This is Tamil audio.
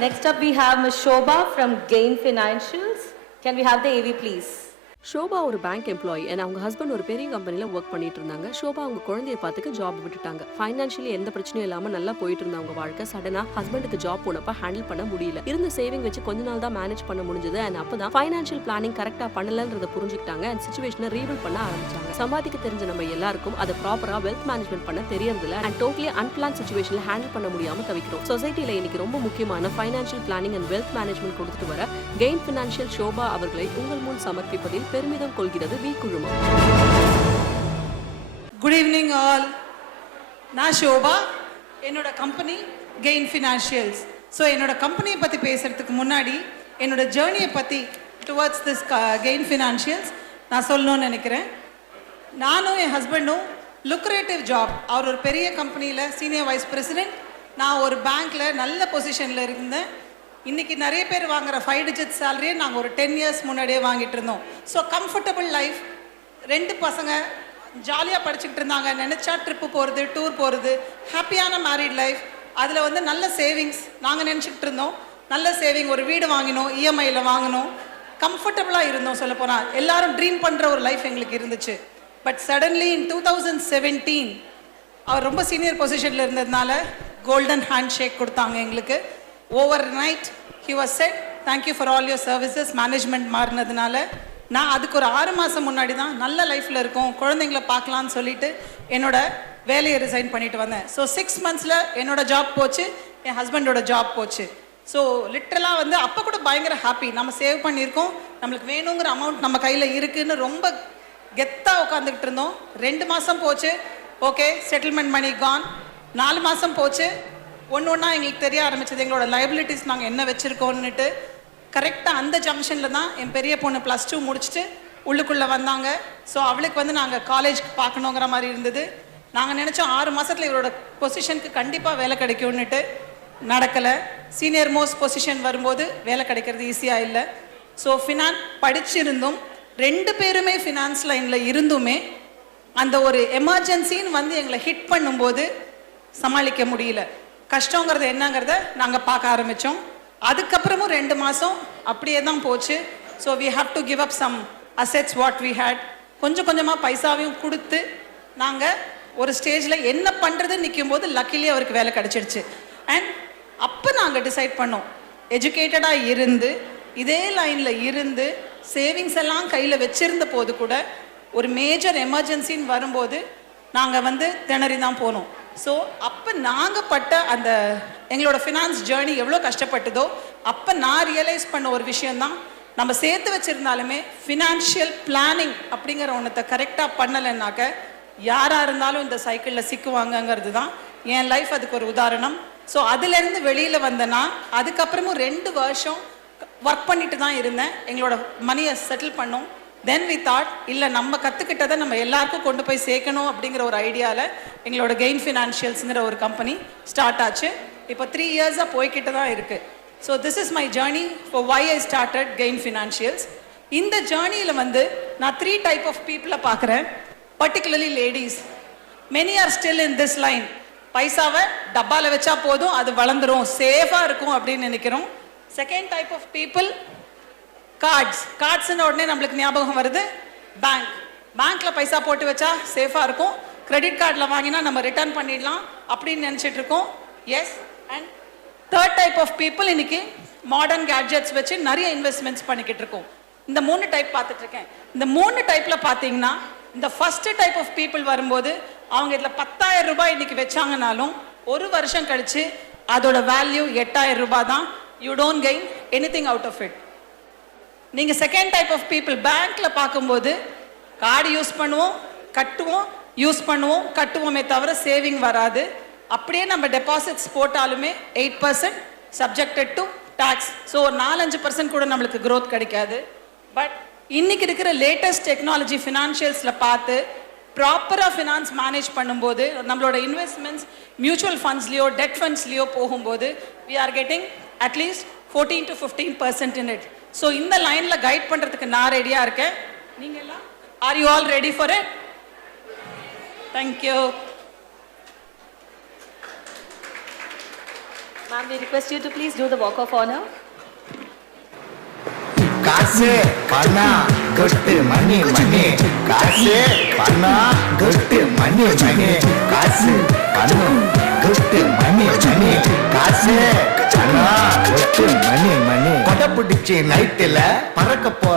Next up, we have Ms. From Gain Financials. Can we have the AV, please? Shobha ஒரு பேங்க் எம்ப்ளாயி ஏன்னா அவங்க ஹஸ்பண்ட் ஒரு பெரிய கம்பெனியில் ஒர்க் பண்ணிட்டு இருந்தாங்க. ஷோபா அவங்க குழந்தைய பார்த்துக்க ஜாப் விட்டுட்டாங்க. ஃபைனான்ஷியலி எந்த பிரச்சனையும் இல்லாமல் நல்லா போயிட்டு இருந்த அவங்க வாழ்க்கை. சடனா ஹஸ்பண்டுக்கு ஜாப் போனப்ப ஹேண்டில் பண்ண முடியல. இருந்த சேவிங் வச்சு கொஞ்ச நாள் தான் மேனேஜ் பண்ண முடிஞ்சது. அண்ட் அப்பதான் ஃபைனான்ஷியல் பிளானிங் கரெக்டாக பண்ணலன்றத புரிஞ்சுக்கிட்டாங்க. அண்ட் சுச்சுவேஷனை ரீபில் பண்ண ஆரம்பிச்சாங்க. சம்பாதிக்க தெரிஞ்ச நம்ம எல்லாருக்கும் அதை ப்ராப்பராக வெல்த் மேனேஜ்மெண்ட் பண்ண தெரியறதில்ல. அண்ட் டோட்டலி அன்பிளான் சுச்சுவேஷனில் ஹேண்டில் பண்ண முடியாமல் தவிக்கிறோம். சொசைட்டியில் இன்னைக்கு ரொம்ப முக்கியமான financial planning and wealth management கொடுத்துட்டு வர கெயின் ஃபினான்ஷியல் ஷோபா அவர்களை உங்கள் முன் சமர்ப்பிப்பதில் பெருமிதம் கொள்கிறது வி குழுமம். குட் ஈவினிங் ஆல் நான் ஷோபா. என்னோட கம்பெனி கெயின் ஃபினான்ஷியல்ஸ் ஸோ என்னோட கம்பெனியை பற்றி பேசுகிறதுக்கு முன்னாடி என்னோட ஜேர்னியை பற்றி டுவர்ட்ஸ் திஸ் கெயின் ஃபினான்ஷியல்ஸ் நான் சொல்லணும்னு நினைக்கிறேன். நானும் என் ஹஸ்பண்டும் லுக்ரேட்டிவ் ஜாப் அவர் ஒரு பெரிய கம்பெனியில் சீனியர் வைஸ் பிரசிடென்ட் நான் ஒரு பேங்க்கில் நல்ல பொசிஷனில் இருந்தேன். இன்னைக்கு நிறைய பேர் வாங்குற ஃபைவ் டிஜிட் சேலரியை நாங்கள் ஒரு டென் இயர்ஸ் முன்னாடியே வாங்கிட்டு இருந்தோம். ஸோ கம்ஃபர்டபுள் லைஃப் ரெண்டு பசங்க ஜாலியாக படிச்சுக்கிட்டு இருந்தாங்க. நினச்சா ட்ரிப்பு போகிறது டூர் போகிறது ஹாப்பியான மேரிட் லைஃப் அதில் வந்து நல்ல சேவிங்ஸ் நாங்கள் நினச்சிக்கிட்டு இருந்தோம். நல்ல சேவிங் ஒரு வீடு வாங்கினோம் இஎம்ஐயில் வாங்கினோம். கம்ஃபர்டபுளாக இருந்தோம் சொல்ல போனால் எல்லாரும் ட்ரீம் பண்ணுற ஒரு லைஃப் எங்களுக்கு இருந்துச்சு. But suddenly in two thousand seventeen அவர் ரொம்ப சீனியர் பொசிஷனில் இருந்ததுனால கோல்டன் ஹேண்ட் ஷேக் கொடுத்தாங்க எங்களுக்கு. Overnight he was said thank you for all your services management மாறினதுனால நான் அதுக்கு ஒரு ஆறு மாதம் முன்னாடி தான் நல்ல லைஃப்பில் இருக்கும். குழந்தைங்கள பார்க்கலான்னு சொல்லிட்டு என்னோட வேலையை ரிசைன் பண்ணிட்டு வந்தேன். ஸோ சிக்ஸ் மந்த்ஸில் என்னோட ஜாப் போச்சு. என் ஹஸ்பண்டோட ஜாப் போச்சு. ஸோ லிட்ரலாக வந்து அப்போ கூட பயங்கர ஹாப்பி நம்ம சேவ் பண்ணியிருக்கோம். நம்மளுக்கு வேணுங்கிற அமௌண்ட் நம்ம கையில் இருக்குன்னு ரொம்ப கெத்தாக உட்காந்துக்கிட்டு இருந்தோம். ரெண்டு மாதம் போச்சு. ஓகே செட்டில்மெண்ட் மணி கான் நாலு மாதம் போச்சு. ஒன்று ஒன்றா எங்களுக்கு தெரிய ஆரம்பிச்சது. எங்களோட லைபிலிட்டிஸ் நாங்கள் என்ன வச்சுருக்கோன்னுட்டு கரெக்டாக அந்த ஜங்ஷனில் தான் என் பெரிய பொண்ணு ப்ளஸ் டூ முடிச்சுட்டு உள்ளுக்குள்ளே வந்தாங்க. ஸோ அவளுக்கு வந்து நாங்கள் காலேஜ் பார்க்கணுங்கிற மாதிரி இருந்தது. நாங்கள் நினச்சோம் ஆறு மாதத்தில் இவரோட பொசிஷனுக்கு கண்டிப்பாக வேலை கிடைக்கும்னுட்டு நடக்கலை. சீனியர் மோஸ்ட் பொசிஷன் வரும்போது வேலை கிடைக்கிறது ஈஸியாக இல்லை. ஸோ ஃபினான் படிச்சிருந்தும் ரெண்டு பேருமே ஃபினான்ஸ் லைனில் இருந்துமே அந்த ஒரு எமர்ஜென்சின்னு வந்து எங்களை ஹிட் பண்ணும்போது சமாளிக்க முடியல. கஷ்டங்கிறது என்னங்கிறத நாங்கள் பார்க்க ஆரம்பித்தோம் அதுக்கப்புறமும் ரெண்டு மாதம் அப்படியே தான் போச்சு. So we have to give up some assets what we had கொஞ்சம் கொஞ்சமாக பைசாவையும் கொடுத்து நாங்கள் ஒரு ஸ்டேஜில் என்ன பண்ணுறதுன்னு நிற்கும் போது லக்கிலி அவருக்கு வேலை கிடச்சிடுச்சு. அண்ட் அப்போ நாங்கள் டிசைட் பண்ணோம். எஜுகேட்டடாக இருந்து இதே லைனில் இருந்து சேவிங்ஸ் எல்லாம் கையில் வச்சிருந்த போது கூட ஒரு மேஜர் எமர்ஜென்சின்னு வரும்போது நாங்கள் வந்து திணறி தான் போனோம். ஸோ அப்போ நாங்கள் பட்ட அந்த எங்களோட ஃபினான்ஸ் ஜேர்னி எவ்வளோ கஷ்டப்பட்டதோ அப்போ நான் ரியலைஸ் பண்ண ஒரு விஷயந்தான் நம்ம சேர்த்து வச்சிருந்தாலுமே ஃபினான்ஷியல் பிளானிங் அப்படிங்கிற ஒன்றத்தை கரெக்டாக பண்ணலைன்னாக்க யாராக இருந்தாலும் இந்த சைக்கிளில் சிக்குவாங்கங்கிறது தான் என் லைஃப் அதுக்கு ஒரு உதாரணம். ஸோ அதுலேருந்து வெளியில் வந்தேன்னா அதுக்கப்புறமும் ரெண்டு வருஷம் ஒர்க் பண்ணிட்டு தான் இருந்தேன். எங்களோட மணியை செட்டில் பண்ணோம். தென் வி தாட் இல்லை நம்ம கற்றுக்கிட்டதை நம்ம எல்லாருக்கும் கொண்டு போய் சேர்க்கணும் அப்படிங்கிற ஒரு ஐடியாவில் எங்களோட கெயின் ஃபினான்ஷியல்ஸுங்கிற ஒரு கம்பெனி ஸ்டார்ட் ஆச்சு. இப்போ த்ரீ இயர்ஸாக போய்கிட்டு தான் இருக்குது so this is my journey for why I started Gain financials இந்த ஜேர்னியில் வந்து நான் த்ரீ டைப் ஆஃப் பீப்புளை பார்க்குறேன். Particularly ladies many are still in this line பைசாவை டப்பாவில் வச்சா போதும் அது வளர்ந்துரும். சேஃபாக இருக்கும் அப்படின்னு நினைக்கிறோம். Second type of people cards கார்ட்ஸ்னு உடனே நம்மளுக்கு ஞாபகம் வருது. பேங்க் பேங்க்ல பைசா போட்டு வச்சா சேஃபாக இருக்கும். கிரெடிட் கார்டில் வாங்கினா நம்ம ரிட்டர்ன் பண்ணிடலாம் அப்படின்னு நினச்சிட்டு இருக்கோம் yes and third type of people இன்னைக்கு மாடர்ன் கேட்ஜெட்ஸ் வச்சு நிறைய இன்வெஸ்ட்மெண்ட்ஸ் பண்ணிக்கிட்டு இருக்கோம் இந்த மூணு டைப் பார்த்துட்டு இருக்கேன் இந்த மூணு டைப்ல பார்த்தீங்கன்னா இந்த ஃபர்ஸ்ட் டைப் ஆஃப் பீப்புள் வரும்போது அவங்க இதில் பத்தாயிரம் ரூபாய் இன்னைக்கு வச்சாங்கனாலும் ஒரு வருஷம் கழிச்சு அதோட வேல்யூ எட்டாயிரம் ரூபாய் தான். You don't gain anything out of it நீங்க செகண்ட் டைப் ஆஃப் பீப்புள் பேங்க்ல பார்க்கும்போது கார்டு யூஸ் பண்ணுவோம் கட்டுவோம் யூஸ் பண்ணுவோம் கட்டுவோமே தவிர சேவிங் வராது. அப்படியே நம்ம டெபாசிட்ஸ் போட்டாலுமே eight percent subjected to tax so ஒரு நாலஞ்சு பர்சன்ட் கூட நம்மளுக்கு க்ரோத் கிடைக்காது. பட் இன்னைக்கு இருக்கிற லேட்டஸ்ட் டெக்னாலஜி ஃபினான்ஷியல்ஸில் பார்த்து ப்ராப்பராக ஃபினான்ஸ் மேனேஜ் பண்ணும்போது நம்மளோட இன்வெஸ்ட்மெண்ட்ஸ் மியூச்சுவல் ஃபண்ட்ஸ்லையோ டெட் ஃபண்ட்ஸ்லையோ போகும்போது we are getting at least fourteen to fifteen percent in it so இந்த லைனில் கைட் பண்ணுறதுக்கு நான் ரெடியாக இருக்கேன். நீங்கள் எல்லாம் are you all ready for it thank you Ma'am, we request you to please do the walk of honor. காசு பணம் கொட்டு மணி மணி காசு பணம் கொட்டு மணி மணி காசு பணம் கொட்டு மணி மணி காசு பணம் கொட்டு மணி மணி. கொடை பிடிச்சி நைட்டுல பறக்க போற